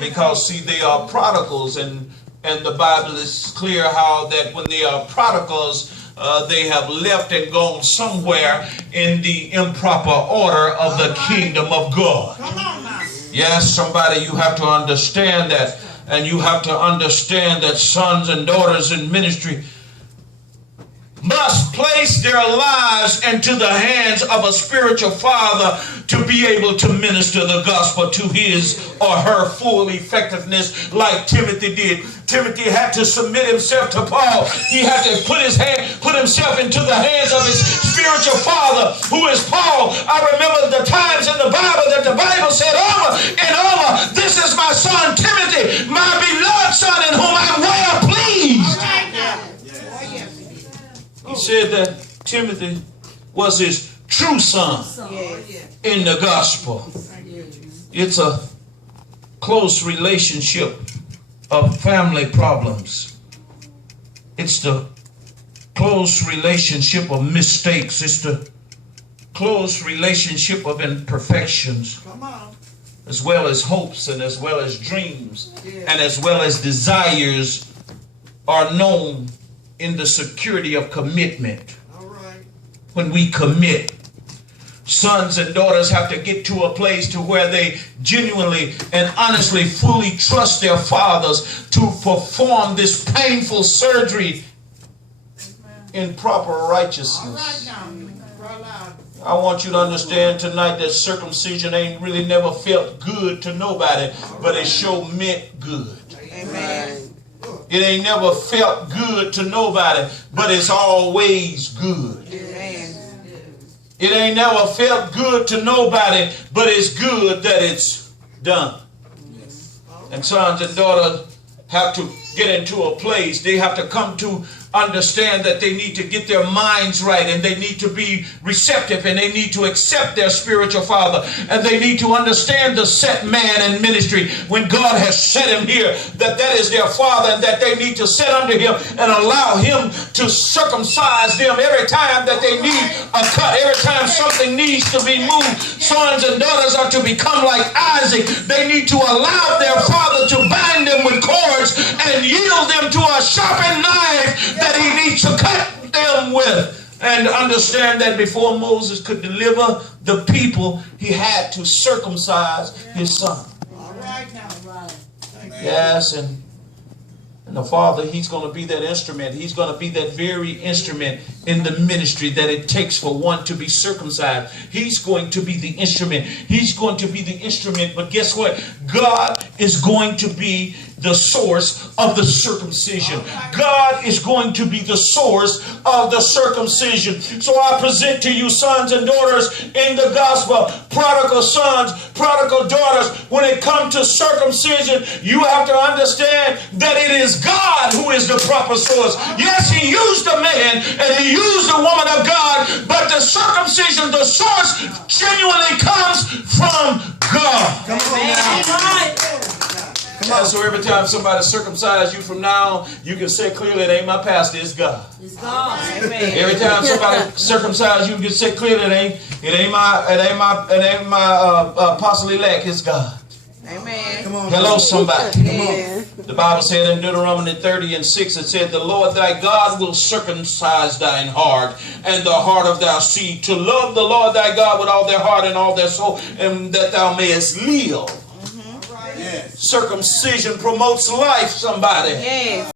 Because see, they are prodigals, and the Bible is clear how that when they are prodigals, they have left and gone somewhere in the improper order of the kingdom of God. Yes, somebody, you have to understand that. And you have to understand that sons and daughters in ministry must place their lives into the hands of a spiritual father to be able to minister the gospel to his or her full effectiveness like Timothy did. Timothy had to submit himself to Paul. He had to put himself into the hands of his spiritual father, who is Paul. I remember the times in the Bible that the Bible said over and over, "This is my son Timothy, my beloved son in whom I'm well pleased." He said that Timothy was his true son in the gospel. It's a close relationship of family problems. It's the close relationship of mistakes. It's the close relationship of imperfections, as well as hopes and as well as dreams and as well as desires are known in the security of commitment. When we commit, sons and daughters have to get to a place to where they genuinely and honestly fully trust their fathers to perform this painful surgery in proper righteousness. I want you to understand tonight that circumcision ain't really never felt good to nobody, but it sure meant good. Amen. It ain't never felt good to nobody, but it's always good. Amen. It ain't never felt good to nobody, but it's good that it's done. And sons and daughters have to get into a place. They have to come to understand that they need to get their minds right, and they need to be receptive, and they need to accept their spiritual father, and they need to understand the set man in ministry when God has set him here, that is their father, and that they need to sit under him and allow him to circumcise them every time that they need a cut, every time something needs to be moved. Sons and daughters are to become like Isaac. They need to allow their father to bind them with cords and yield them to a sharpened knife that he needs to cut them with. And understand that before Moses could deliver the people, he had to circumcise his son. All right now. Yes, and the father, he's going to be that instrument. He's going to be that very instrument in the ministry that it takes for one to be circumcised. He's going to be the instrument. He's going to be the instrument. But guess what? God is going to be the source of the circumcision. God is going to be the source of the circumcision. So I present to you, sons and daughters in the gospel, prodigal sons, prodigal daughters. When it comes to circumcision, you have to understand that it is God who is the proper source. Yes, he used a man and he used a woman of God, but the circumcision, the source, genuinely comes from God. Come on now. Yeah, so every time somebody circumcises you from now, you can say clearly, it ain't my pastor, it's God. It's God. Amen. Every time somebody circumcises you, you can say clearly, it ain't my apostle elect, it's God. Amen. Come on. Hello, somebody. Amen. Come on. The Bible said in Deuteronomy 30:6, it said, "The Lord thy God will circumcise thine heart and the heart of thy seed, to love the Lord thy God with all their heart and all their soul, and that thou mayest live." Circumcision promotes life, somebody. Yes.